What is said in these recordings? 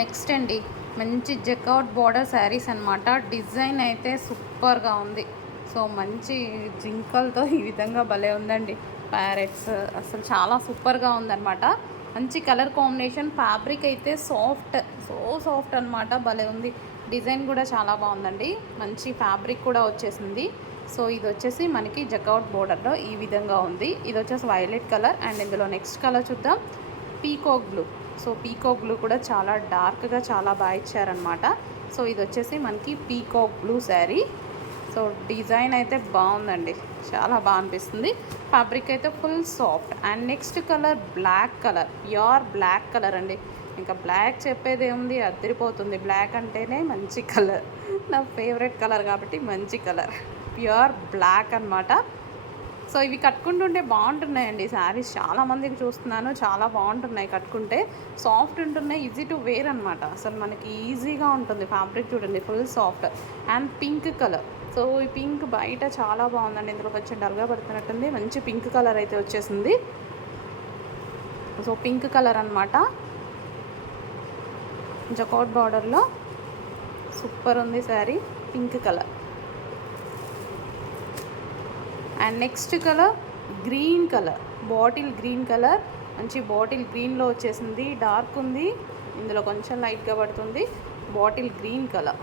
Next అండి మంచి జెకౌట్ border saris అనమాట. డిజైన్ అయితే సూపర్గా ఉంది. సో మంచి జింకలతో ఈ విధంగా భలే ఉందండి. ప్యారెట్స్ అసలు చాలా సూపర్గా ఉందన్నమాట. మంచి కలర్ కాంబినేషన్. ఫ్యాబ్రిక్ అయితే సాఫ్ట్ అనమాట. భలే ఉంది. డిజైన్ కూడా చాలా బాగుందండి. మంచి ఫ్యాబ్రిక్ కూడా వచ్చేసింది. సో ఇది వచ్చేసి మనకి జెకౌట్ బోర్డర్లో ఈ విధంగా ఉంది. ఇది వచ్చేసి వైలెట్ కలర్. అండ్ ఇందులో నెక్స్ట్ కలర్ చూద్దాం, peacock blue. So peacock blue కూడా చాలా డార్క్గా చాలా బాగా ఇచ్చారనమాట. సో ఇది వచ్చేసి మనకి peacock blue sari. So design అయితే బాగుందండి, చాలా బాగా అనిపిస్తుంది. ఫ్యాబ్రిక్ అయితే full soft. And next colour black colour, pure black colour అండి. ఇంకా బ్లాక్ చెప్పేది ఏముంది, అదిరిపోతుంది. బ్లాక్ అంటేనే మంచి కలర్, నా ఫేవరెట్ కలర్ కాబట్టి మంచి కలర్, ప్యూర్ బ్లాక్ అనమాట. సో ఇవి కట్టుకుంటుంటే బాగుంటున్నాయండి శారీస్. చాలామందికి చూస్తున్నాను, చాలా బాగుంటున్నాయి కట్టుకుంటే. సాఫ్ట్ ఉంటున్నాయి, ఈజీ టు వేర్ అనమాట. అసలు మనకి ఈజీగా ఉంటుంది. ఫ్యాబ్రిక్ చూడండి full soft. And pink colour. So ఈ పింక్ బయట చాలా బాగుందండి. ఇందులో కొంచెం డల్గా పడుతున్నట్టుంది. మంచి పింక్ కలర్ అయితే వచ్చేసింది. సో పింక్ కలర్ అనమాట. జకాట్ బార్డర్లో సూపర్ ఉంది sari, pink colour. And next colour green colour, bottle green colour. మంచి బాటిల్ గ్రీన్లో వచ్చేసింది. డార్క్ ఉంది, ఇందులో కొంచెం లైట్గా పడుతుంది. Bottle green colour.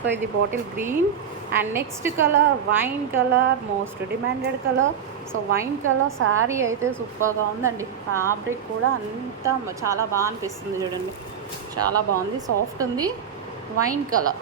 సో ఇది bottle green. And next colour wine colour, most demanded colour. So wine colour sari అయితే సూపర్గా ఉందండి. ఫ్యాబ్రిక్ కూడా అంతా చాలా బాగా అనిపిస్తుంది చూడండి, చాలా బాగుంది. సాఫ్ట్ ఉంది. Wine colour.